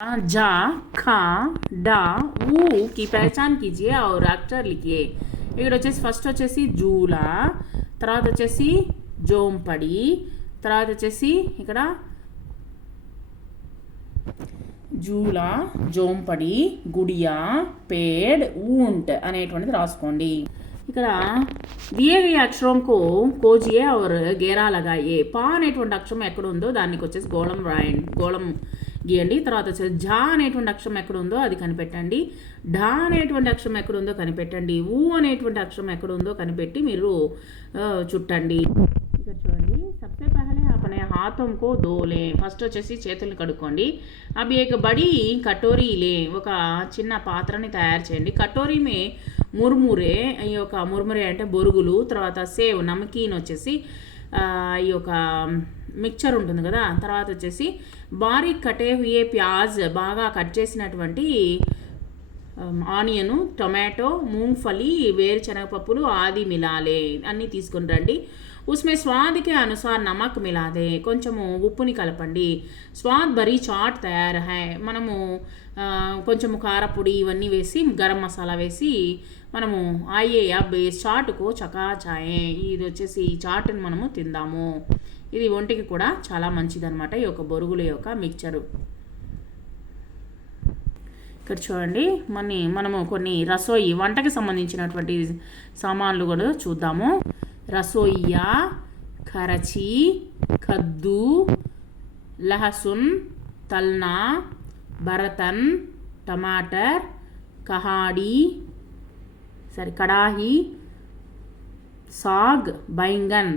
जा, खा, डा, ऊ की पहचान कीजिए और अक्षर लिखिए. ఇక్కడ వచ్చేసి ఫస్ట్ వచ్చేసి జూల, తర్వాత వచ్చేసి జోంపడి, తర్వాత వచ్చేసి ఇక్కడ జూల, జోంపడి, గుడియా, పేడ్, ऊंट అనేటువంటిది రాసుకోండి. ఇక్కడ दिए गए అక్షరం को खोजिए और గేరా लगाइए. పా అనేటువంటి అక్షరం ఎక్కడ ఉందో దానికి వచ్చేసి గోళం రాయండి, గోళం గీయండి. తర్వాత వచ్చేసి ఝా అనేటువంటి అక్షరం ఎక్కడ ఉందో అది కనిపెట్టండి. ఢా అనేటువంటి అక్షరం ఎక్కడ ఉందో కనిపెట్టండి. ఊ అనేటువంటి అక్షరం ఎక్కడ ఉందో కనిపెట్టి మీరు చుట్టండి. ఇక్కడ చూడండి, సబ్సే పహలే अपने हाथों को धो लें. ఫస్ట్ వచ్చేసి చేతుల్ని కడుక్కోండి. అవి ఏక బడి కటోరీ లే, ఒక చిన్న పాత్రని తయారు చేయండి. కటోరీ మే మురుమురే, ఈ యొక్క మురుమురే అంటే బొరుగులు, తర్వాత సేవ్ నమకీన్ వచ్చేసి ఈ యొక్క మిక్చర్ ఉంటుంది కదా, తర్వాత వచ్చేసి బారీక్ కటే హుయే ప్యాజ్, బాగా కట్ చేసినటువంటి ఆనియను, టొమాటో, మూంగ్ఫలి, వేరుశనగపప్పులు ఆది మిలాలే అన్నీ తీసుకుని రండి. ఉస్మే స్వాద్కి అనుసార్ నమక్ మిలాదే, కొంచెము ఉప్పుని కలపండి. స్వాద్ బరీ చాట్ తయారు హై, మనము కొంచెము కారపొడి ఇవన్నీ వేసి గరం మసాలా వేసి మనము ఆయే అబ్ చాటుకు చకా చాయే, ఇది వచ్చేసి ఈ చాటుని మనము తిందాము. ఇది ఒంటికి కూడా చాలా మంచిదన్నమాట, ఈ యొక్క బొరుగుల యొక్క మిక్చరు. ఇక్కడ చూడండి, మనము కొన్ని రసోయి వంటకి సంబంధించినటువంటి సామాన్లు కూడా చూద్దాము. రసోయియా, ఖరచి, కద్దు, లహసున్, తల్నా, బరతన్, టమాటర్, కడాహీ, సాగ్, బైంగన్.